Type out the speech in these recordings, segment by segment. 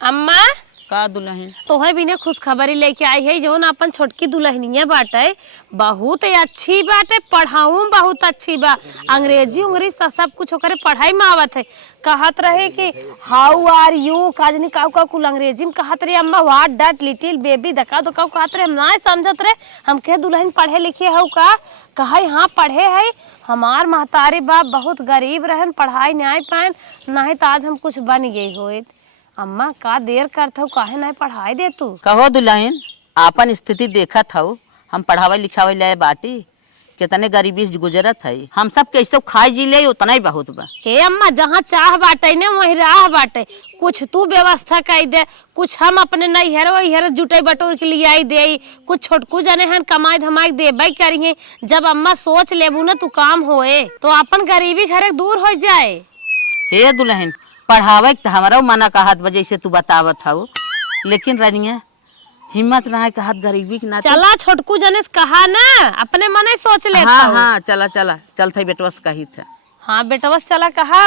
अम्मा का दुल्हन तोहे बिना खुशखबरी लेके आई है जो ना अपन छोटकी दुल्हनिया बाटे बहुत अच्छी बाटे पढ़ाऊ बहुत अच्छी बा अंग्रेजी उंग्रेजी सब कुछ ओकरे पढ़ाई में आवत है। कहत रहे कि हाउ आर यू काजनी काउ काउ कुल अंग्रेजी में कहत रहे अम्मा व्हाट दैट लिटिल बेबी दका दका कहत रहे हम ना समझत रहे हम के दुल्हन पढ़े लिखे हौ का कहे हाँ पढ़े है हमार महतारी बाप बहुत गरीब रहन पढ़ाई नहीं पाए नहीं तो आज हम कुछ बन गई होत। अम्मा का देर करत हो काहे नहीं पढ़ाई दे तू कहो दुल्हन आपन स्थिति देखत हूँ हम पढ़ावे लिखावे ले बाटी कितने गरीबी से गुजरत है हम सब कैसे खाई जी ले उतना ही बहुत बा। हे अम्मा जहाँ चाह बाटे न वही राह बाटे कुछ तू व्यवस्था कर दे कुछ हम अपने नैहर वहीहर जुटे बटोर के लिए आई दे कुछ छोटकू जने हन कमाई धमाई देबे करिए जब अम्मा सोच लेबू न तू काम होए तो अपन गरीबी घरे दूर हो जाए। हे दुल्हन पढ़ावे तो हमारा मना कहत वजह से तू बतावत हूँ लेकिन रनिया हिम्मत ना है कहत गरीबी की ना चला छोटकू जने से कहा ना अपने मने सोच ले। हाँ हाँ चला चला चलते बेटवस कही था। हाँ बेटवस चला कहा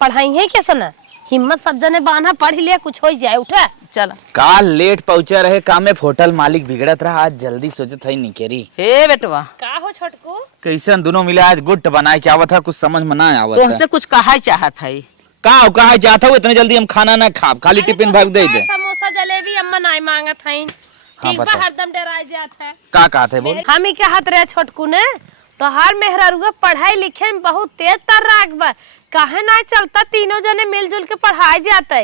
पढ़ाई है कैसे ना हिम्मत सब जने बांधा पढ़ लिया कुछ हो जाए उठा चला। काल लेट पहुंचा रहे काम में होटल मालिक बिगड़त रहा आज जल्दी सोचत है निकेरी। हे बेटवा का हो छोटकू कैसे दोनों मिले आज गुट बनाए क्या आवत था कुछ समझ में ना आवत तुमसे कुछ कहा चाहत है कहा चाहता हूँ इतने जल्दी हम खाना ना खा खाली टिफिन भर दे दे। समोसा जलेबी अम्मा नहीं मांगत है ठीक बा हरदम डराई जात है का कहते बोल हम ही कहत रहे छोटकू ने तो हर मेहरारूआ पढ़ाई लिखे में बहुत तेज तर राग बा काहे ना चलता तीनों जने मिलजुल के पढ़ाई जाते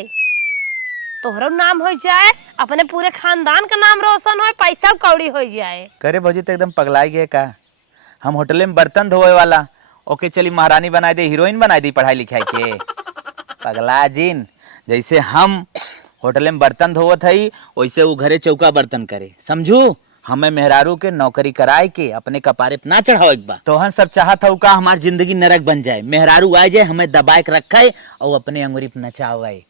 तोहरो नाम हो जाए अपने पूरे खानदान का नाम रोशन हो पैसा कौड़ी हो जाए। करे भौजी तो एकदम पगलाई गए का हम होटल में बर्तन धोए वाला ओके चली महारानी बना दे हीरोइन बना दी पढ़ाई लिखाई के पगला जिन जैसे हम होटल में बर्तन धोवत हई वैसे वो घरे चौका बर्तन करे समझू हमें मेहरारू के नौकरी कराए के अपने कपारे पे ना चढ़ाओ एक बार तो हम सब चाहत हूँ का हमारी जिंदगी नरक बन जाए मेहरारू आ जाए हमें दबाए के रखे और अपने अंगुरी पे नचावाए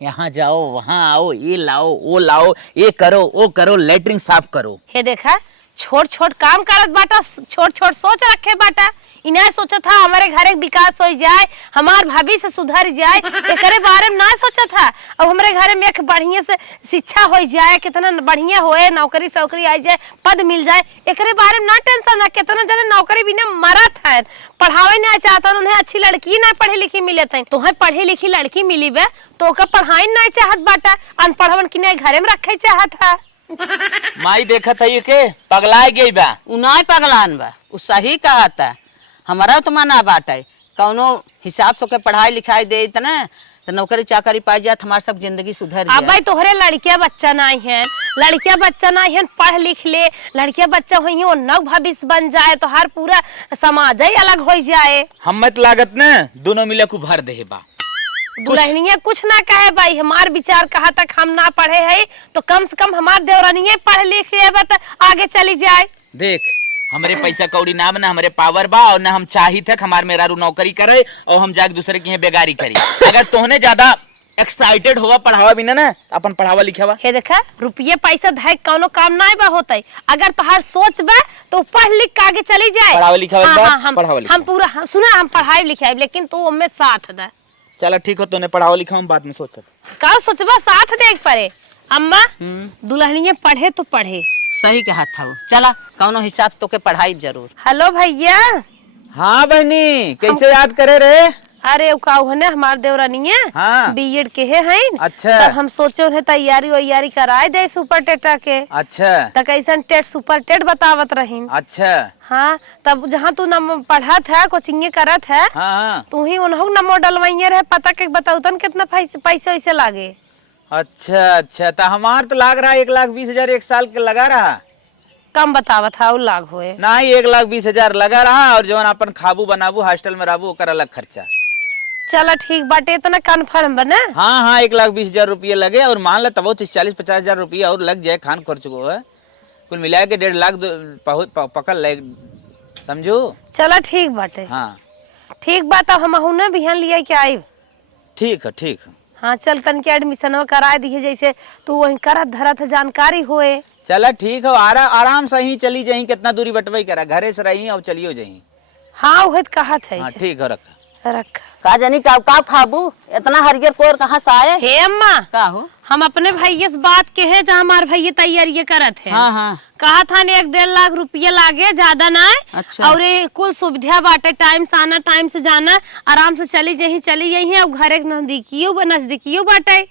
यहाँ जाओ वहाँ आओ ये लाओ वो लाओ ये करो वो करो लेटरिन साफ करो। हे देखा छोट छोट काम करत बाटा छोट छोट सोच रखे बाटा इन्हें सोचा था हमारे घरे विकास हो जाए हमार भविष्य सुधर जाए एकरे बारे में ना सोचा था अब हमारे घरे में एक बढ़िया से शिक्षा हो जाए कितना बढ़िया होए नौकरी सौकरी आ जाए पद मिल जाए एकरे बारे में ना टेंशन ना कितना जने नौकरी बिना मरत है पढ़ावे ना चाहता उन्हें अच्छी लड़की ना पढ़े लिखी मिले थे तुम्हें पढ़ी लिखी लड़की मिली बे तो ओकर पढ़ाई ना चाहत बाटा अनपढ़वन की नहीं घरे में रखे चाहत है। माई देखत है के पगलाए गई बा उनाय पगलान बा उ सही कहा था हमारा तो मना बात है कौनो हिसाब से पढ़ाई लिखाई दे इतना तो नौकरी चाकरी पाई जात हमार सब जिंदगी सुधर जाए। अब भाई तोहरे लड़किया बच्चा नहीं है लड़किया बच्चा नहीं है पढ़ लिख ले लड़किया बच्चा हुई वो नव भविष्य बन जाए तो हर पूरा समाज ही अलग हो जाए। हम मत लागत न दोनों मिले को भर दे बा दुल्हनिया कुछ ना कहे भाई हमार विचार कहा तक हम ना पढ़े है तो कम से कम हमार देवरानिये पढ़ लिख ले तो आगे चली जाए। देख हमारे पैसा कौड़ी ना बना हमारे पावर बा और ना हम चाही तक हमारे मेहरारू नौकरी करे और हम जाके दूसरे की बेगारी करी अगर तोहने ज्यादा एक्साइटेड होवा पढ़ावा बिना ना अपन पढ़ावा लिखावा हे देखा रुपये पैसा धै कोनो काम ना बा होते अगर तोहार सोच बा तो पढ़ लिख के आगे चली जाए पढ़ावा लिखावा हम पूरा सुना हम पढ़ाई लिखाई लेकिन तू उनमें साथ दे चलो ठीक हो तूने पढ़ावा लिखावा बाद में सोच का सोचबा साथ देख पड़े अम्मा दुल्हनिया पढ़े तो पढ़े सही कहा था चला कौनो हिसाब तो के पढ़ाई जरूर। हेलो भैया। हाँ बहनी कैसे याद करे रे अरे ने हमार देवरानिया हाँ बीएड के हैं अच्छा तब हम सोचे उन्हें तैयारी कराए दे सुपर टेटा के अच्छा तो कैसन टेट सुपर टेट बतावत रही अच्छा हाँ तब जहाँ तू नम पढ़त है कोचिंग करत है हाँ तू ही उन्हों नमो डलवाइए रहे पता के बताऊ तन कितना पैसे वैसे लागे। अच्छा अच्छा तो हमार तो लाग रहा 1,20,000 एक साल के लगा रहा कम बतावत है लाग होए नहीं 1,20,000 लगा रहा और जो अपन खाबू बनाबू हॉस्टल में रहबू ओकर अलग खर्चा। चलो ठीक बाटे इतना कन्फर्म बना। हाँ हाँ 1,20,000 रुपये लगे और मान लो तब 40-50,000 रुपया और लग जाए खान खर्च को है कुल मिला के 1.5 लाख पकड़ ले समझू। चलो ठीक बाटे हाँ ठीक बात हम हुने बिहान लिया के आई ठीक है ठीक है। हाँ चल तन के एडमिशन करा दी जैसे तू वही करत धरत जानकारी होए। चला ठीक है आराम से ही चली जाही कितना दूरी बटवाई करा घरे से रही और चलियो जाही। हाँ वही कहा था हाँ ठीक है रखा रख। का जानी का खाबू इतना हरियर कोर कहाँ से आए? हे अम्मा, का हो? हम अपने भैया से बात के है जहाँ हमारे भैया तैयारी करत है। हाँ हाँ। कहा था ने 1-1.5 लाख रुपया लागे, ज्यादा ना है। अच्छा। और ये कुल सुविधा बाटे, टाइम से आना, टाइम से जाना, आराम से चली यही है। और घर एक नजदीकियो बाटे।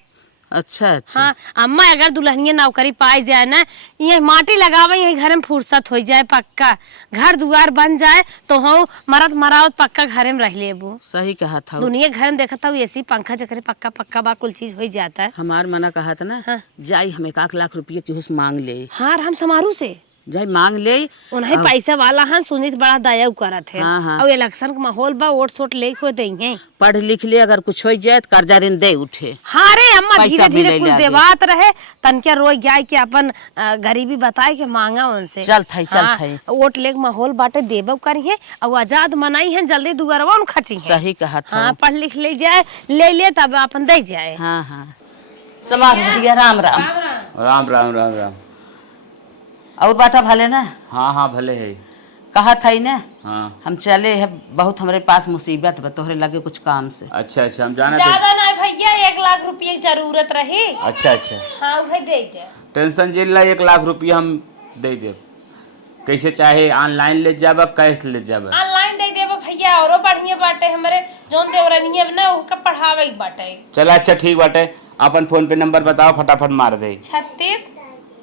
अच्छा अच्छा। हाँ अम्मा, अगर दुल्हनिया नौकरी पाई जाए ना, ये माटी लगावे, यही घर में फुर्सत हो जाए, पक्का घर दुआर बन जाए तो हो मरद मरावत पक्का घर में रह लेबू। सही कहा था। दुनिया घर में देखता हूँ एसी पंखा चक्कर पक्का पक्का बा, कुल चीज हो जाता है। हमार मना कहा था ना। हाँ। जाई हम 1 लाख रुपये की हुस मांग ले। हाँ हम समारू से जाई मांग ले। उन्हें पैसा वाला हन, सुनी बड़ा दया करत है। हाँ, हाँ। और इलेक्शन का माहौल बा, वोट सोट ले को देंगे। पढ़ लिख ले, अगर कुछ हो जाए तो कर्जा ऋण दे उठे। हाँ रे अम्मा, पैसा धीरे भी धीरे ले कुछ आगे। देवात रहे, तनके रोज जाए के अपन गरीबी बताए के मांगा उनसे। चल थाई। वोट ले के माहौल बाटे, देबो करी है और आजाद मनाई है, जल्दी दुआरवा उन खची है। सही कहा था। हाँ पढ़ लिख ले जाए, ले तब अपन दे जाए। हाँ हाँ। समार भैया, राम राम। राम राम राम राम। और बाटा भले ना? हाँ हाँ भले है। कहा था ही ना। हाँ हम चले है, बहुत हमारे पास मुसीबत बा, तोहरे लगे कुछ काम से। अच्छा अच्छा, हम जाना थे। ज्यादा ना भैया, 1 लाख रुपये की जरूरत रही। अच्छा अच्छा, हाँ वही दे दे। टेंशन जिल 1 लाख रुपया हम दे दे। कैसे चाहे ऑनलाइन ले जाबा, कैश ले जाबा? ऑनलाइन दे देबो भैया, औरो बढ़िया बाटे। हमरे जोन देवरनिया ना ओका पढ़ावे बाटे। चला अच्छा ठीक बाटे, अपन फोन पे नंबर बताओ, फटाफट मार दे। 36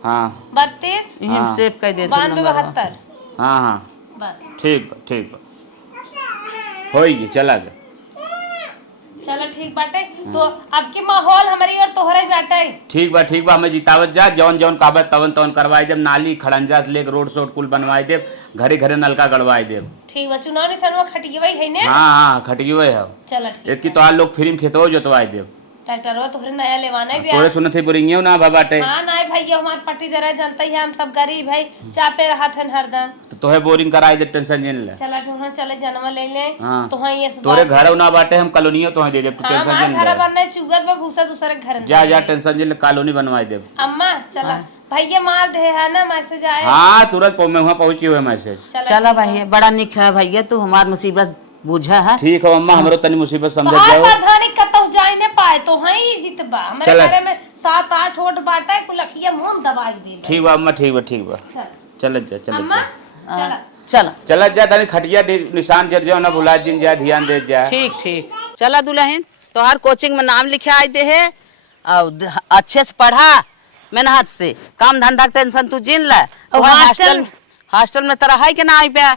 हाँ 32 इहन सेव कर दे 92 72। हाँ हाँ बस ठीक बा होई चला गया। चलो ठीक बाटे। तो अब के माहौल हमारी और तोहरे बाटे। ठीक बा, हमें जितावत जा, जौन जौन काबत तवन तवन करवाई देब, नाली खड़ंजा से लेकर रोड शोड कुल बनवाई देब, घरे घरे नलका गड़वाई देब। ठीक बा, चुनाव निशानवा खटियवई है ने। हाँ खटगी है। चलो ठीक। इसकी तो लोग फ्री में खेतो जोतवाई देब। ट्रैक्टरवा तोहरे नया लेवाना है तोरे सुनत है बुरिंगियो ना बाटे। हाँ ना भैया, हमार पट्टी जरा जानता ही है, हम सब गरीब है, चापे रहा थे हरदम। तो तोहे बोरिंग कराई दे, टेंशन जिन ले। चला तुहरा चले जनमा ले ले। हाँ। तो ये तोरे घर ना बाटे, हम कॉलोनियो तोहे दे देब, टेंशन हां जिन घर ले। बनने चुगत में भूसा दूसरे घर में जा टेंशन जिन ले, कॉलोनी बनवाई देब। अम्मा चला भैया मार दे है ना, मैसेज आए। हाँ तुरंत मैं वहाँ पहुंची हुए मैसेज। चला भैया, बड़ा निक है भैया, तू हमार मुसीबत बुझा है। ठीक है अम्मा, हमरो तनी मुसीबत समझ तो जाओ। प्रधानी कतौ जाए ने पाए तो हई जितबा हमारे चला। घरे में 7-8 वोट बाटे, कुलखिया मुंह दबाई दे। ठीक बा अम्मा, ठीक बा चल चल अम्मा चला। चला चला जा, तनी खटिया निशान जर जाओ ना, भुला जिन जा, ध्यान दे जा। ठीक। चला दुल्हन, तोहार कोचिंग में नाम लिखा दे है, और अच्छे से पढ़ा, मेहनत से, काम धंधा के टेंशन तू जिन ला। हॉस्टल में तरह है कि ना आई पे,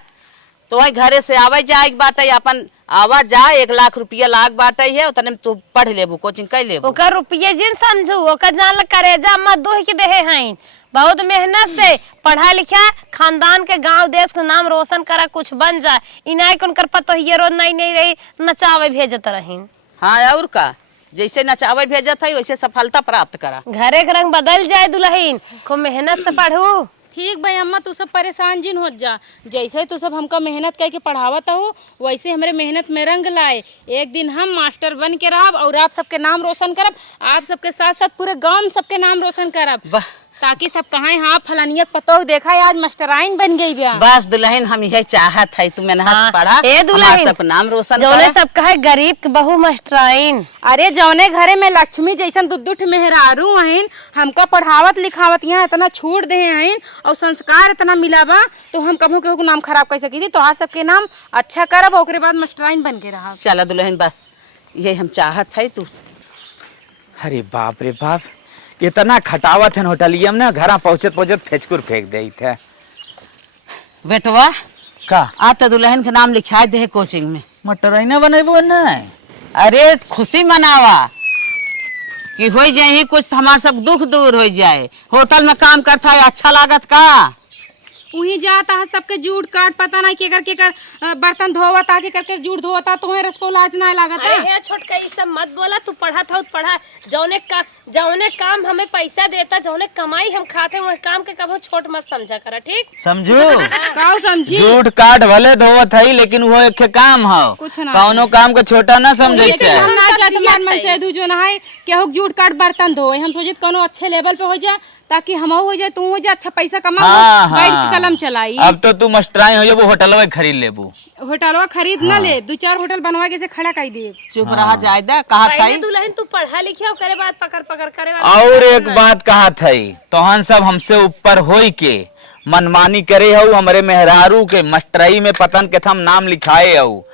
तो वही घरे से आवे जाए बाटे, अपन आवा जा, 1 लाख रुपया लाग बाटे है, उतने में तू पढ़ लेबू, कोचिंग कर लेबू। ओकर रुपये जिन समझू, ओकर जान ल करेजा मत दोह के देहे हैं। बहुत मेहनत से पढ़ा लिखा, खानदान के गांव देश का नाम रोशन करा, कुछ बन जाए। इनाय कौन कर पतो ये रोज नहीं रही नचावे भेजत रही। हाँ और का, जैसे नचावे भेजत है वैसे सफलता प्राप्त करा। घरे के रंग बदल जाए दुल्हन, खूब मेहनत से पढ़ू। ठीक भाई अम्मा, तू सब परेशान जिन हो जा। जैसे तू सब हमका मेहनत करके पढ़ावत हो, वैसे हमारे मेहनत में रंग लाए। एक दिन हम मास्टर बन के रहब और आप सबके नाम रोशन करब, आप सबके साथ साथ पूरे गांव में सबके नाम रोशन करब, ताकि सब कहें हाँ फलानियत पतो देखा आज मास्टराइन बन गई बिया। बस दुल्हन, हम यही चाहत है, तू मेहनत से पढ़ा, हमार सबका नाम रोशन जौने करा। सब कहे गरीब के बहू मास्टराइन। अरे जौने घरे में लक्ष्मी जैसन दुद्दुठ मेहरारू हईन, हमका पढ़ावत लिखावत यहाँ इतना छूट दे हईन और संस्कार इतना मिला बा, तो हम कहूँ केहू के नाम खराब कर सकी थी। तो आप सबके नाम अच्छा करब, ओकरे बाद मास्टराइन बन के रहब। चला दुल्हन, बस यही हम चाहत है। तू अरे बाप रे बाप, इतना खटावत है होटलियम ना, घर पहुंचत फेचकुर फेंक दे थे। बेटवा का आ तो दुल्हन के नाम लिखा दे कोचिंग में। मटरैना बनेबो ना? अरे खुशी मनावा कि हो जाए कुछ, हमार सब दुख दूर हो जाए। होटल में काम करता है, अच्छा लागत का? वहीं जाता है सबके जूट काट, पता नहीं केकर बर्तन धोवता, केकर जूट धोवता, तो रसको लाज ना लागत। अरे छोटका ये सब मत बोला, तू पढ़ा था पढ़ा। जौने काम हमें पैसा देता, जौने कमाई हम खाते, वह काम के कभी छोट मत समझा करा, ठीक? समझू का समझी? जूट काट भले धोवत है, लेकिन वो एक काम है, कुछ ना कौनो काम को छोटा ना समझे। हम ना चाहते मन से दू जो ना है केहू जूट काट बर्तन धोए, हम सोचित कोनो अच्छे लेवल पे हो जाए, ताकि हम हो जाए, तू हो जाए, अच्छा पैसा कमा, बैठ के कलम चलाई। अब तो तू मस्टराई हो वो होटल खरीद लेबू। होटलवा खरीद ना ले, 2-4 होटल बनवा के से खड़ा कर दे। चुप रहा जायदा, कहा पहले था दुल्हन तू पढ़ा लिखा करे बात पकड़ पकड़ करे वाला। और एक बात कहा थई, तोहन सब हमसे ऊपर होई के मनमानी करे हो, हमरे मेहरारू के मस्टरई में पतन के थम नाम लिखाए हो।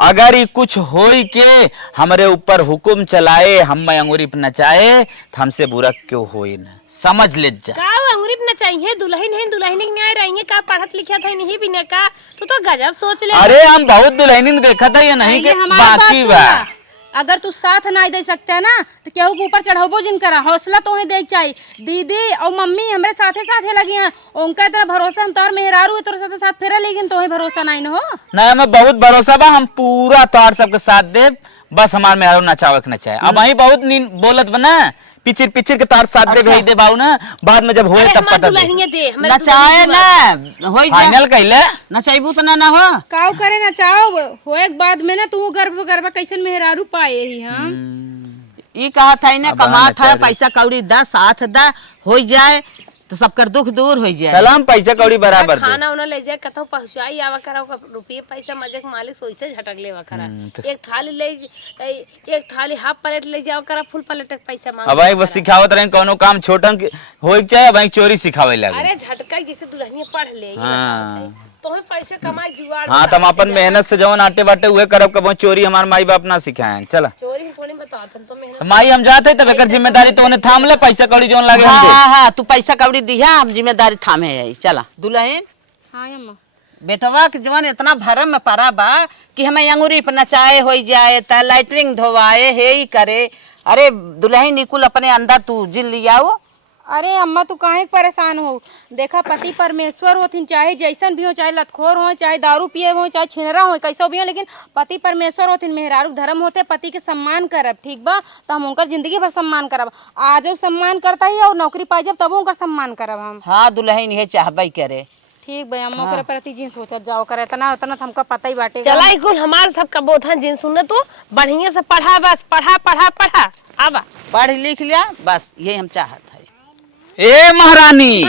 अगर ये कुछ होई के हमरे ऊपर हुकुम चलाए, हम अंगूरी पे नचाए, तो हमसे बुरा क्यों होई न, समझ ले जा। का अंगूरी पे नचाइए, दुल्हन है, दुल्हन के न्याय रहेंगे का पढ़त लिखा था नहीं भी ने का, तू तो गजब सोच ले। अरे हम बहुत दुल्हनी देखा था ये नहीं पहले के हमारी बात बाकी सुन बा। ला। अगर तू साथ ना दे सकते है ना तो केहू के ऊपर चढ़ाबो जिन करा, हौसला तो ही देख चाहिए। दीदी और मम्मी हमरे साथे साथे लगी हैं, उनका इतना भरोसा, हम तोर मेहरारू है, तोर साथे साथ फेरा, लेकिन तो ही भरोसा नहीं न हो। नहीं हमें बहुत भरोसा बा, हम पूरा तोर सबके साथ दे, बस हमार मेहरारू नचावे के नचाए। अब वही बहुत बोलत बना पिचिर पिचिर के तार साथ दे भेज दे बाऊ ना, बाद में जब होए तब पता दे। दुल्हनिया दे हमारे नचाए ना होई जा, फाइनल कइले नचाइबू तो ना हो। काऊ करे ना चाहो होए के बाद में ना तू गर्भ गर्भ कैसन मेहरारू पाए ही हम। ई कहा था ना, अब कमा नचा था दे। पैसा कौड़ी दा, साथ दा, हो जाए तो सबकर दुख दूर हो जाए। चल हम पैसा कौड़ी बराबर दे। खाना उना ले जाए कतो पहुंचाई आवा करा, रुपये पैसा मजे के मालिक सोइसे झटक लेवा करा। एक थाली ले एक थाली हाफ प्लेट ले जाओ करा, फुल प्लेट के पैसा मांग। अब भाई बस सिखावत रहे कोनो काम छोटन के होई चाहे, भाई चोरी सिखावे लगे। अरे झटका जैसे दुल्हनिया पढ़ ले, हाँ। तुम्हें पैसे कमाई जुगाड़। हाँ तो हम अपन मेहनत से जवन आटे बाटे हुए करब, कबो चोरी हमार माई बाप ना सिखाए। चला चोरी थोड़ी बताते हम तो मेहनत। माई हम जाते तब एकर जिम्मेदारी तो उन्हें थाम ले, पैसा कौड़ी जोन लागे हम हाँ दे। हाँ हाँ, तू पैसा कौड़ी दिया, हम जिम्मेदारी थामे है। चला दुल्हन, हाँ अम्मा। बेटवा के जवान इतना भरम में पड़ा बा कि हमें अंगूरी पे नचाए हो जाए, त लाइटरिंग धोवाए हे ही करे। अरे दुल्हन निकुल अपने अंदर तू जिन लियाओ। अरे अम्मा तू काहे परेशान हो, देखा पति परमेश्वर होथिन, चाहे जैसन भी हो, चाहे लतखोर हो, चाहे दारू पिए हो, चाहे छिनरा हो, कैसो भी हो, लेकिन पति परमेश्वर होथिन। मेहरारू धर्म होते, पति के सम्मान करब, ठीक बा, तो हम उनकर जिंदगी भर सम्मान करब। आज सम्मान करता ही और नौकरी पाई जब तब उनकर सम्मान करब हम। हाँ दुल्हन ये चाहबे करे। ठीक बा अम्मा, ओकरे प्रति जिन सोचत जाओ करे, इतना उतना हमका पता ही बाटे। चला कुल हमार सबका बोथन जिन सुन, तू बढ़िया से पढ़ा, बस पढ़ा पढ़ा पढ़ा आबा पढ़ लिख लिया, बस ये हम चाहत है। ए महारानी,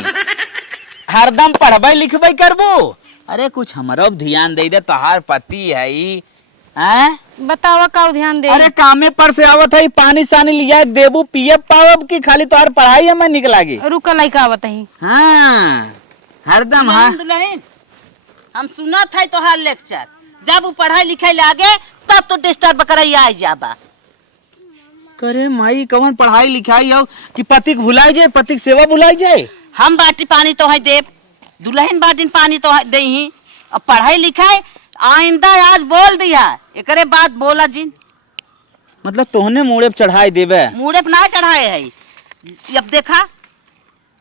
हरदम पढ़बे लिखबे करबो। अरे कुछ हमरो ध्यान दे दे, तोहार पति है ई, हैं? बतावा का ध्यान दे। अरे कामे पर से आवत है, पानी सानी लिया देबू पियब पावब की खाली तोहार पढ़ाई हमें निक लागी। रुका लइका आवत ही। हाँ हरदम। हाँ दुल्हन हम सुनत है तोहार लेक्चर, जब वो पढ़ाई लिखाई लागे तब तो डिस्टर्ब करे आ जाबा। करे माई कवन पढ़ाई लिखाई हो कि पति को भुलाई जाए, पति की सेवा भुलाई जाए। हम बाटी पानी तो है देव, दुल्हन बाटी पानी तो दे ही। अब पढ़ाई लिखाई आइंदा आज बोल दिया, एकरे बाद बोला जिन। मतलब तोहने मुड़े पे चढ़ाई देबे। मुड़े पे ना चढ़ाए है। अब देखा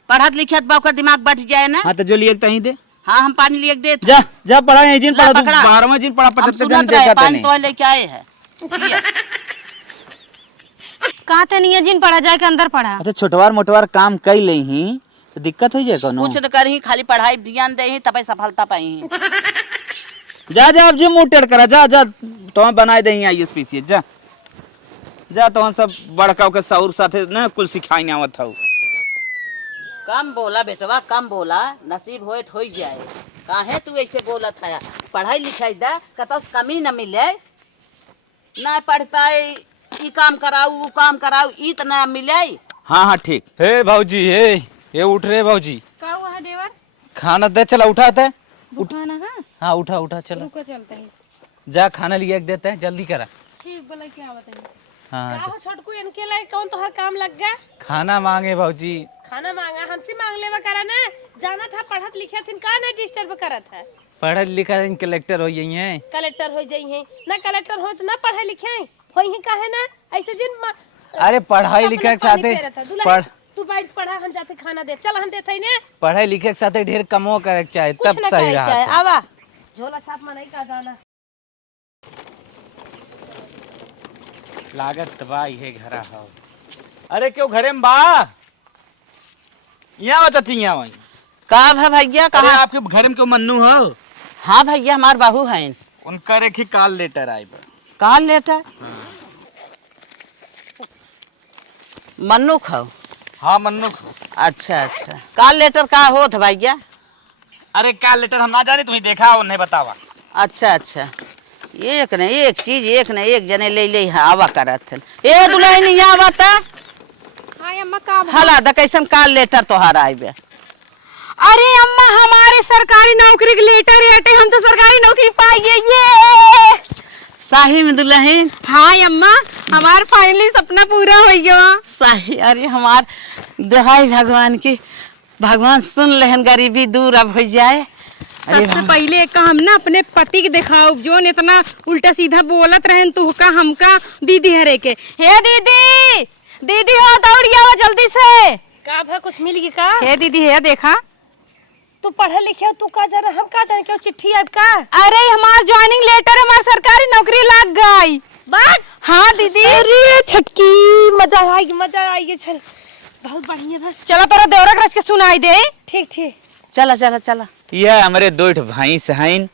पढ़त लिखत बा, ओकर दिमाग बैठ जाए ना। हाँ तो जो लिए तही दे। हाँ हम पानी लिए दे। जा जा पढ़ा है जिन ला पढ़ा, पकड़ा। 12वां जिन पढ़ा, हम 75 जन सुनत रहे, देखा पानी तने। तो लेके आए है। कहा थे नहीं जिन पढ़ा जाए के अंदर पढ़ा। अच्छा छोटवार मोटवार काम कई ले ही तो दिक्कत हो जाए कोनो। कुछ तो करही, खाली पढ़ाई ध्यान दे ही तबे सफलता पाई। जा जा अब जो मुंह टेढ़ करा, जा जा तो बनाए दे आईएसपीसी। जा जा तो सब बड़का के सौर साथे ना कुल सिखाई आवत हूँ। कम बोला बेटवा, कम बोला, नसीब होए तो हो जाए। काहे तू ऐसे बोलत है? पढ़ाई लिखाई दा कतो कमी न मिले, ना पढ़ पाए, ई काम कराऊ वो काम कराऊ, ई तो ना मिले। हाँ हाँ ठीक। हे भाऊजी, ये उठ रहे भाऊजी, का हुआ है देवर? खाना दे, चला उठाते हैं। उठाना है? हाँ उठा उठा चला, रुको चलते हैं। जा खाना लिया के देते हैं, जल्दी करा। ठीक बोला क्या बताइए। हाँ का हो छोटकू, इनके लायक कौन तोहर काम लग गया? खाना मांगे भाऊजी। खाना मांगा, हमसे मांग लेवा करा ना, जाना था पढ़त लिखत थिन, का ना डिस्टर्ब करत है। पढ़े लिखा कलेक्टर हो गई है। कलेक्टर हो जाई है ना, कलेक्टर हो तो ना पढ़े लिखे होई है, काहे ना ऐसे जिन अरे पढ़ाई लिखाई के साथे पढ़, तू बैठ पढ़ा, हम जाते खाना दे, चल हम देते ने। पढ़ाई लिखे के साथे ढेर कमो करे के चाहे, कुछ तब ना सही करे रहा चाहे, था। आवा झोला छाप में नहीं का जाना। लागत बा ये घरा हो। अरे क्यों घरे में बा? यहाँ बता चाहिए वही। का भा भैया अरे कहा? आपके घर में क्यों मन्नू हो? हाँ भैया हमार बहू है। उनका रेखी कॉल लेटर आई बा। कहाँ लेता? मन्नू खाओ। हाँ मन्नू। अच्छा अच्छा, कॉल लेटर का होत भैया? अरे क्या लेटर हम ना जाने, तुम्हें देखा और नहीं बतावा। अच्छा अच्छा, एक न एक चीज एक न एक जने ले ले आवा करत हन। ए दुल्हन यहाँ बता। हाँ अम्मा का हला द कैसन काल लेटर तोहार आइबे। अरे अम्मा हमारे सरकारी नौकरी के लेटर आटे, हम तो सरकारी नौकरी पाएंगे ये। साही में दुल्हन। हाँ अम्मा हमार फाइनली सपना पूरा हो गया। साही, अरे हमार दहाई भगवान की, भगवान सुन लेहन, गरीबी दूर अब हो जाए। सबसे पहले एक हम ना अपने पति के दिखाओ, जो इतना उल्टा सीधा बोलत रहन तू का हमका दीदी हरे के। हे दीदी, दीदी हो दौड़ी आओ जल्दी से। का भा कुछ मिल गई का? हे दीदी हे देखा। तू पढ़े लिखे हो, तू का जाना, हम का जाने क्यों चिट्ठी आब का? अरे हमार ज्वाइनिंग लेटर, हमार सरकारी नौकरी लग गई। बात हाँ दीदी। अरे छटकी, मजा आएगी चल, बहुत बढ़िया बा। चलो तोरा देवरा रच के सुनाई दे। ठीक ठीक, चला चला चला। यह हमारे दो भाई सहाइन,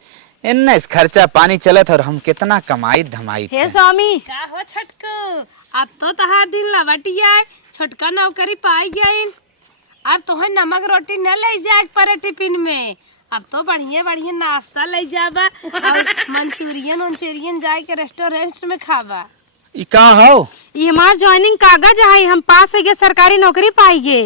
इन्ना इस खर्चा पानी चलत और हम कितना कमाई धमाई। हे स्वामी, का हो छटको, अब तो तहार दिन लवटिया है, छोटका नौकरी पाई गई। अब तो है नमक रोटी न ले जाए पर टिफिन में, अब तो बढ़िया बढ़िया नाश्ता ले जाबा और मंचूरियन जाए के रेस्टोरेंट में खाबा। ई का हो? ये हमार ज्वाइनिंग कागज है, हम पास हो गए, सरकारी नौकरी पाएंगे।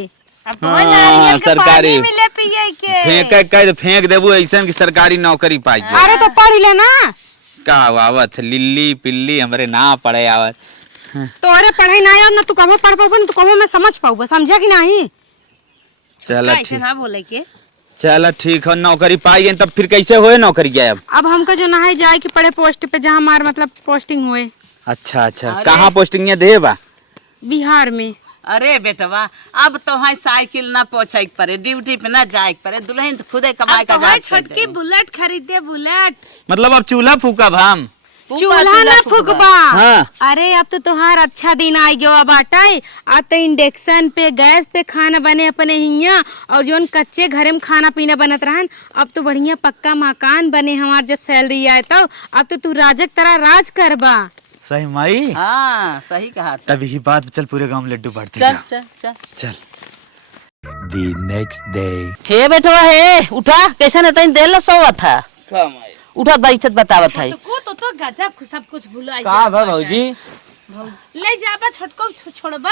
अब तो है नारियल के सरकारी पानी मिले पिए के। फेंक देबू ऐसा की सरकारी नौकरी पाई जाए। अरे तो पढ़ ले ना। का आवत लिल्ली पिल्ली हमरे ना पढ़े आवत। तोरे पढ़े ना यार ना, तू कहो पढ़ पाऊ ना, तू कहो मैं समझ पाऊ, समझा कि नहीं? चला ऐसे ठीक, ना बोले के। चला ठीक हो, नौकरी पाई गई तब फिर कैसे होए नौकरी गए अब? अब हमको जो ना है जाए कि पढ़े पोस्ट पे, जहाँ हमार मतलब पोस्टिंग हुए अच्छा अच्छा, कहाँ पोस्टिंग दे बा? बिहार में। अरे बेटवा, अब तो है साइकिल ना पहुँचे पड़े, ड्यूटी पे ना जाए पड़े, दुल्हन तो खुदे कमाए का जाए। छोटकी बुलेट खरीदे, बुलेट। मतलब अब चूल्हा फूका हम? चूल्हा ना फूकबा। हाँ। अरे अब तो तुम्हार अच्छा दिन आ गयो, अब आटाई अब तो इंडक्शन पे गैस पे खाना बने अपने हिया, और जो कच्चे घरे में खाना पीना बनत रहन, अब तो बढ़िया पक्का मकान बने हमार जब सैलरी आए तो। अब तो तू राजक तरह राज करबा। सही माई। हाँ सही कहा। तब यही बात चल पूरे गांव में लड्डू बांटते चल चल चल चल। The next day. हे बेटवा हे, उठा, कैसे न तइन देल सोवा था। उठत बैठत बतावत है। तो गजब सब कुछ भुलाई का बा भौजी? ले जाबा, छोटको छोड़बा।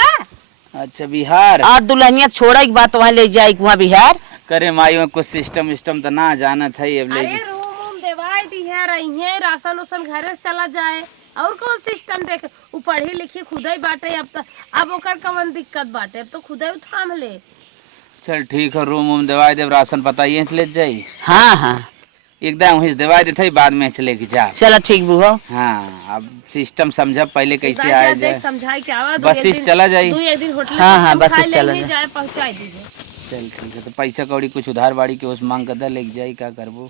अच्छा बिहार। और दुल्हनिया छोड़ा एक बात वहाँ ले जाए वहाँ बिहार। करे माई में कुछ सिस्टम तो ना जानत है अब ले। अरे रूम देवाई दी है, रही है राशन उसन घरे से चला जाए, और कौन सिस्टम देखे। उ पढ़ी लिखी खुदे बाटे, अब ओकर कवन दिक्कत बाटे, अब तो खुदे थाम ले। चल ठीक है, रूम दवाई देव, राशन बताइए ले जाई। हाँ हाँ एकदम वही दवाई देते बाद में से लेके जा। चलो ठीक बुहो। हाँ अब सिस्टम समझ पहले कैसे आया जाए। समझाई के आवा, बस इस चला जाई। एक दिन होटल हाँ, हाँ, बस इस चला जाई। जाए, पहुंचाई दीजिए। चल ठीक है, तो पैसा कौड़ी कुछ उधार बाड़ी के उस मांग कर लेके जाई, का करबो।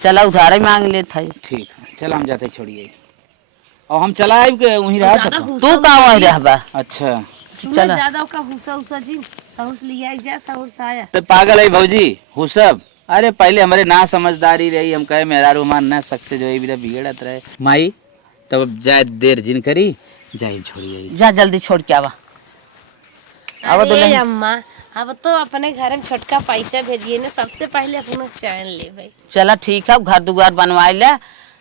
चला उधार ही मांग ले था। ठीक है चल हम जाते, छोड़िए। और हम चला आइब के वहीं रहा था। तू का वहीं रहबा। अच्छा चला ज्यादा का हुसा जी सहूस लिया जा, सहूस आया तो पागल है भौजी हुसब। अरे पहले हमारे ना समझदारी रही, हम कहे मेरा रुमान ना सकते जो भी बिगड़त रहे माई, तब अब जाए देर जिन करी जाए, छोड़िए। जा जल्दी छोड़ के आवा। अरे अम्मा, अब तो अपने घर में छोटका पैसा भेजिए ना, सबसे पहले अपना चैन ले भाई। चला ठीक है, घर दुआर बनवाए ले,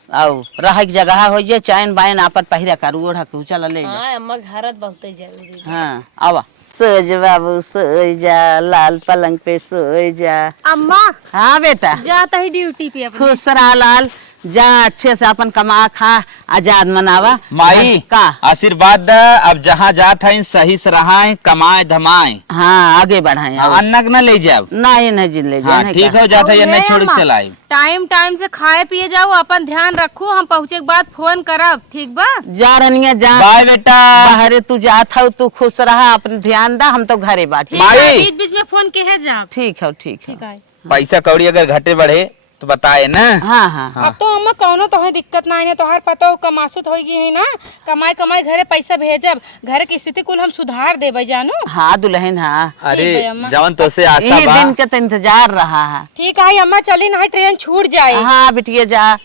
और रह की जगह हो जाए, चैन बायन आपन पहिरा करू ओढ़ा के चला ले। हाँ अम्मा, घर बहुत जरूरी है। हाँ आवा। सोए जा बाबू, सोए जा, लाल पलंग पे सोए जा। अम्मा हाँ बेटा, जाता ही ड्यूटी पे अपने। खुश रहा लाल, जा अच्छे से अपन कमा खा, आजाद मनावा। माई का आशीर्वाद द, अब जहाँ जात है सही से रहाए, कमाए धमाए। हाँ आगे बढ़ाए। अन्नक न ले जाओ। नहीं नहीं जिन ले हाँ जाए। ठीक हो जाता है, नहीं छोड़ के चलाए। टाइम टाइम से खाए पिए जाओ, अपन ध्यान रखो, हम पहुँचे के बाद फोन करब, ठीक बा? जा रनिया जा। बाय बेटा। बाहरे तू जात हो, तू खुश रहा, अपन ध्यान दा, हम तो घरे बाटी। माई बीच बीच में फोन के है जा। ठीक है ठीक है। पैसा कौड़ी अगर घटे बढ़े तो बताए ना। हाँ हाँ अब तो अम्मा कौनो तो है दिक्कत ना है, तोहार पता हो कमासुत होगी है ना, कमाई कमाई घरे पैसा भेजब, घर की स्थिति कुल हम सुधार देबे जानू। हाँ दुल्हन हाँ। अरे जवन तो से आशा ये बा। दिन का तो इंतजार रहा है। ठीक है अम्मा, चली ना ट्रेन छूट जाए। हाँ बिटिया जा।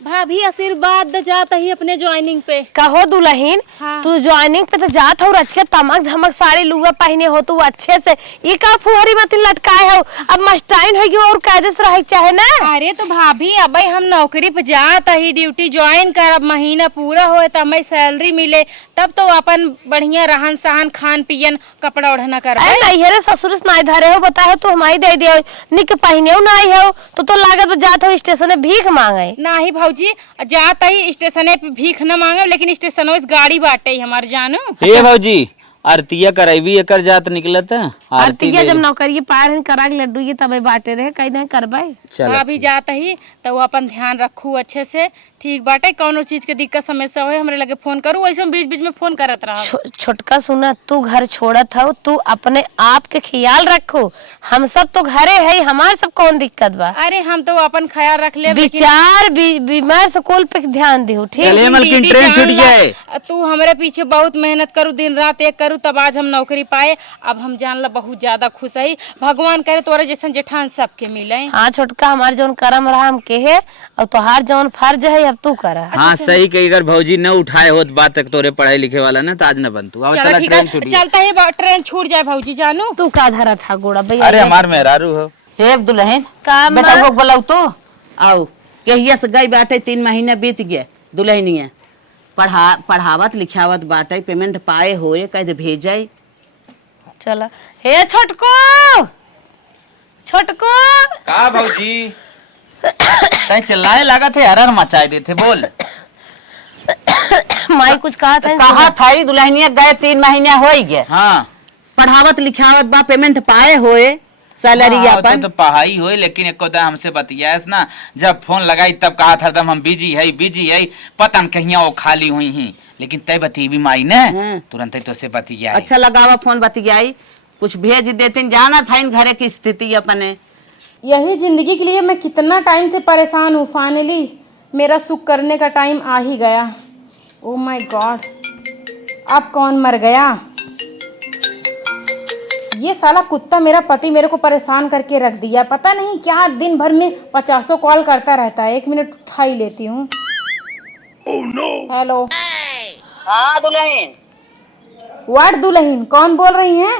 भाभी आशीर्वाद द जात ही अपने ज्वाइनिंग पे। कहो दुल्हन, हाँ। तू ज्वाइनिंग पे तो जात हो, रच के तमक झमक साड़ी लुआ पहने हो तू अच्छे से, ये का फुहरी मत लटकाए हो, अब मस्टाइन होगी और कायदे से रहे चाहे ना। अरे तो भाभी अब हम नौकरी पे जात ही, ड्यूटी ज्वाइन करब, महीना पूरा होए तो हमें सैलरी मिले, तब तो अपन बढ़िया रहन सहन खान पियन कपड़ा ओढ़ना करब। अरे नहीं है रे, ससुर से नहीं धरे हो, बताए तो हमारी दे दियो, निक पहने हो नहीं हो तो लागत जात हो स्टेशन में भीख मांगे। नाही भौजी, जात ही स्टेशन पे भीख न मांगे, लेकिन स्टेशन से गाड़ी बाटे हमार जानू। हे भौजी, आरतिया करैबी एकर जात निकलत है। आरतिया जब नौकरी पार है करा के लड्डू ये तबे बाटे रहे, कहीं नहीं करबे। भाभी जात ही तो अपन ध्यान रखू अच्छे से, ठीक बाटे। कौनो चीज के दिक्कत समस्या हो हमरे लगे फोन करू, ऐसे बीच बीच में फोन करत रहा। छोटका सुना, तू घर छोड़त हो, तू अपने आप के ख्याल रखो, हम सब तो घरे है, हमार सब कौन दिक्कत बा। अरे हम तो अपन ख्याल रख ले, विचार बीमार स्कूल पे ध्यान दियो, ठीक। ट्रेन छूट गया, तू हमारे पीछे बहुत मेहनत करू, दिन रात एक करू, तब आज हम नौकरी पाए। अब हम जान ला बहुत ज्यादा खुश है, भगवान करे तोरे जैसन जेठान सबके मिले। हाँ छोटका, हमारे जौन कर्म रहा हम कहे, और तोहार जौन फर्ज है अब तू करा। हाँ सही कही, अगर भौजी न उठाए होत बात तक तोरे पढ़ाई लिखे वाला ना, तो आज न बनतू। आओ चला, ट्रेन छूट गई। चलता है, ट्रेन छूट जाए भौजी जानू। तू का धरा था गोड़ा भैया। अरे हमार मेहरारू हो। हे दुल्हन, का बेटा लोग बोलाऊ तो आओ, कहिया से गई बाटे, 3 महीना बीत गए। दुल्हनिया पढ़ावत लिखावत बाटे, पेमेंट पाए होए कह भेजे। चला हे छोटको, छोटको का भौजी तय चिल्लाए लागत है, हरर मचाए देते, बोल। माई कुछ कहा था। कहा था दुल्हनिया गए 3 महीना हो गए। हाँ पढ़ावत लिखावत बा, पेमेंट पाए होए, सैलरी हाँ, अपन तो पढ़ाई हुई, लेकिन एको तो हमसे बतियास ना, जब फोन लगाई तब कहा था तब हम बिजी है, पता न कहिया वो खाली हुई ही, लेकिन तय बती माई ने तुरंत ही तो से बतिया। अच्छा लगावा फोन बतियाई, कुछ भेज देते, जाना था इन घरे की स्थिति अपने। यही जिंदगी के लिए मैं कितना टाइम से परेशान हूँ, फाइनली मेरा सुख करने का टाइम आ ही गया। ओह माय गॉड, अब कौन मर गया? ये साला कुत्ता मेरा पति मेरे को परेशान करके रख दिया, पता नहीं क्या दिन भर में 50 कॉल करता रहता है। 1 मिनट उठा ही लेती हूँ। हेलो। हाँ दुल्हन। व्हाट दुल्हन, कौन बोल रही हैं?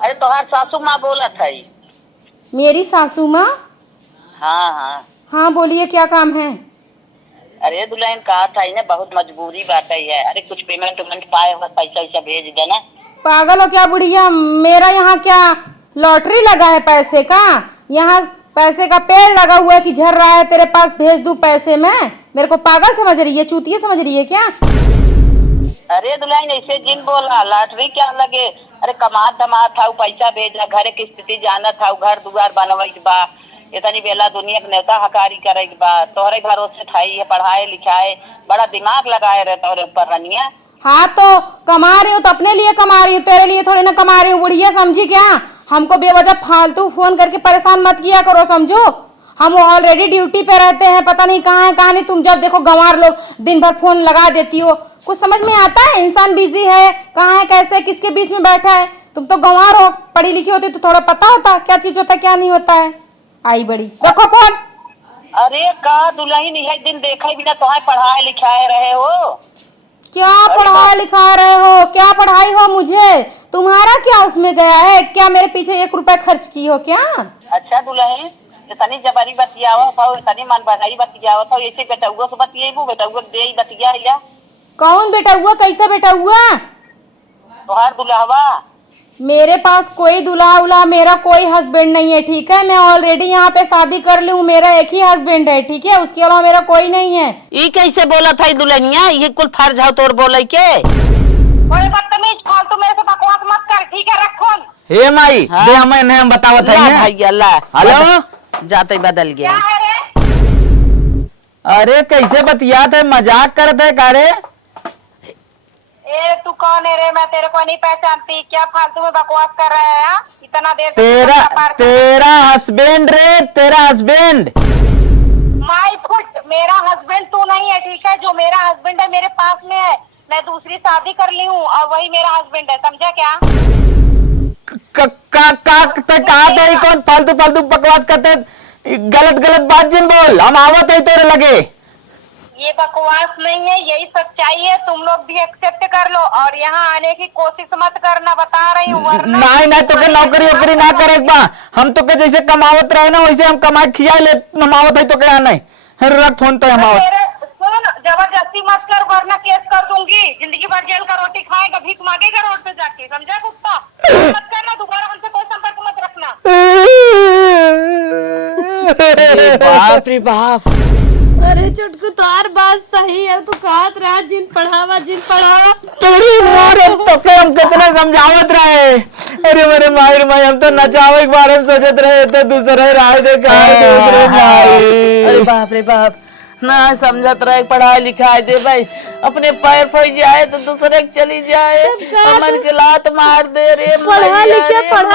अरे तोहार सासू माँ बोलत है। मेरी सासू माँ? हाँ हाँ। हाँ बोलिए, क्या काम है? अरे दुल्हन कहा था ना, बहुत मजबूरी बात है। अरे कुछ पेमेंट वेमेंट पाए हो, पैसा वैसा भेज देना। पागल हो क्या बुढ़िया? मेरा यहाँ क्या लॉटरी लगा है पैसे का? यहाँ पैसे का पेड़ लगा हुआ है कि झड़ रहा है, तेरे पास भेज दूं पैसे मैं? मेरे को पागल समझ रही है, चूतिया समझ रही है क्या? अरे दुल्हन ऐसे जिन बोला, लॉटरी क्या लगे? अरे कमात दमात था, पैसा भेजना, घर की स्थिति जाना था, घर दुआर बनवाई बा, इतनी बेला दुनिया के नेता हकारी करे बा, तोहरे भरोसे थाई है, पढ़ाए लिखाए, बड़ा दिमाग लगाए रहे तोहरे ऊपर रनिया। हाँ तो कमा रही हूँ तो अपने लिए कमा रही हूँ, तेरे लिए थोड़ी ना कमा रही हूँ बुढ़िया, समझी क्या? हमको बेवजह फालतू फोन करके परेशान मत किया करो, समझो। हम ऑलरेडी ड्यूटी पे रहते हैं, पता नहीं कहाँ है कहाँ नहीं। तुम जब देखो गंवार लोग दिन भर फोन लगा देती हो, कुछ समझ में आता है? इंसान बिजी है, कहाँ है, कैसे, किसके बीच में बैठा है। तुम तो गंवार हो, पढ़ी लिखी होती तो थोड़ा पता होता क्या चीज होता है क्या नहीं होता है। आई बड़ी, रखो फोन। अरे का दुल्हन यह दिन देखे बिना तुम्हारे पढ़ाए लिखाए रहे हो। क्या पढ़ाई लिखा रहे हो? क्या पढ़ाई हो? मुझे तुम्हारा क्या उसमें गया है? क्या मेरे पीछे 1 रुपया खर्च की हो क्या? अच्छा दुल्हन, इतनी जबरी बतियावत हो, इतनी मन बनाई बतियावत हो, ऐसे बेटउआ से बतियेबू, बेटउआ दे बतिया या? कौन बेटा हुआ? कैसा बेटा हुआ? तोहार दुल्हवा। मेरे पास कोई दूल्हा उल्हा, मेरा कोई हस्बैंड नहीं है, ठीक है? मैं ऑलरेडी यहाँ पे शादी कर ली हूँ, मेरा एक ही हस्बैंड है, ठीक है? उसके अलावा मेरा कोई नहीं है। ये कैसे बोला था दुल्हनिया? ये कुल फर्ज है तोर बोले के? कोई बदतमीज फालतू मेरे से बकवास मत कर, ठीक है? रख फोन। हे माई दे हमें बतावत है ला भैया ला। हेलो, जाते बदल गया। क्या है रे? अरे कैसे बतियात है, मजाक करत है का रे? ए तू कौन है रे? मैं तेरे को नहीं पहचानती, क्या फालतू में बकवास कर रहा है? हा? इतना देर से तेरा तू पार कर- तेरा हस्बैंड रे, तेरा हस्बैंड। माय फुट, मेरा हस्बैंड तू नहीं है, ठीक है? जो मेरा हस्बैंड है मेरे पास में है, मैं दूसरी शादी कर ली हूँ और वही मेरा हस्बैंड है, समझा क्या? कहा कौन फालतू फालतू बकवास करते, गलत गलत बात जिन बोल, हम आवत है तेरे लगे। ये बकवास नहीं है, यही सच्चाई है। तुम लोग भी एक्सेप्ट कर लो और यहाँ आने की कोशिश मत करना, बता रही हूँ, वरना नहीं नहीं तो के नौकरी वोकरी ना करे बा। हम तो के जैसे कमावत रहे ना वैसे हम कमा खिया ले नमावत है तो के नहीं रख फोन तो हम आवत। सुन, जबरदस्ती मत कर वरना केस कर दूंगी। जिंदगी भर जेल का रोटी खाएगा, भीख मांगेगा रोड पे जाके, समझा कुत्ता? मत करना, दोबारा हमसे कोई संपर्क मत रखना। बाप रे बाप। अरे चुटकू तोहार बात सही है, तू कहत रहा जिन पढ़ावा जिन पढ़ावा। तेरी मारे तो के हम कितना समझावत रहे। अरे मेरे मायर माई हम तो नचावे के बारे में सोचत रहे तो दूसरे राह दे दूसरे माई। अरे बाप रे बाप, ना समझत रहे पढ़ाई लिखाई दे भाई, अपने पैर फट जाए तो दूसरे के चली जाए, अमन के लात मार दे रे। पढ़ा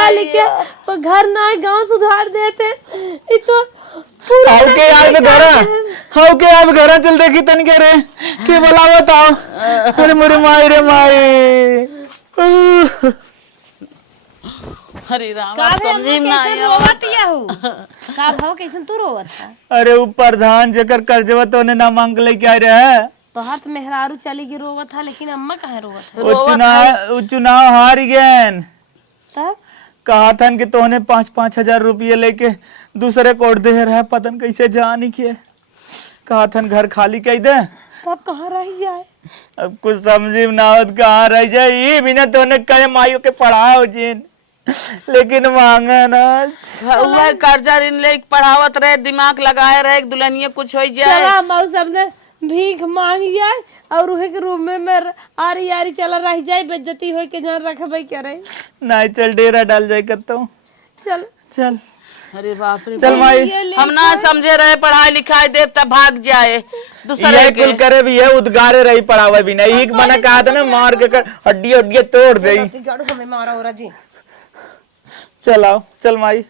लिखे पर घर ना गांव सुधार देते। ये तो हाउ के यार में घरा, हाउ के यार में घरा चल देखी तन के रे के बोला बताओ। अरे मेरे माई रे माई। हरे राम, का समझी में ना आया। रोवतिया हूँ का भाव कैसन तू रोवत था? अरे वो प्रधान जकर कर्जवा तो ने ना मांग ले क्या रहे। तो हाथ मेहरारू चली की रोवत था, लेकिन अम्मा कहाँ रोवत है? वो चुनाव हार गए। तब कहा था कि तोहने 5-5 हजार रुपये लेके दूसरे को दे रहा, पतन कैसे जानी के। कहा था घर खाली कह दे, तब कहाँ रह जाए? अब कुछ समझी ना आवत कहाँ रह जाए। ये बिना तोहने कहे माइयों के पढ़ाओ जिन, लेकिन मांगा ना। वह कर्जा ऋण ले पढ़ावत रहे, दिमाग लगाए रहे, दुल्हनिया कुछ हो जाए। चला मौसम ने भीख मांग जाए और उहे के रूम में आरी आरी चला रह जाए, बेइज्जती होई के जान रखबे करे। नहीं चल डेरा डाल जाए कतो। चल चल अरे बाप रे चल माई। हम ना समझे रहे पढ़ाई लिखाई दे तब भाग जाए दूसरे ये के। कुल करे भी है, उद्गारे रही पढ़ावे भी नहीं। एक मना कहा था ना मार के कर हड्डी हड्डी तोड़ दे। गाड़ू को मैं मारा हो रहा जी। चल आओ, चल माई।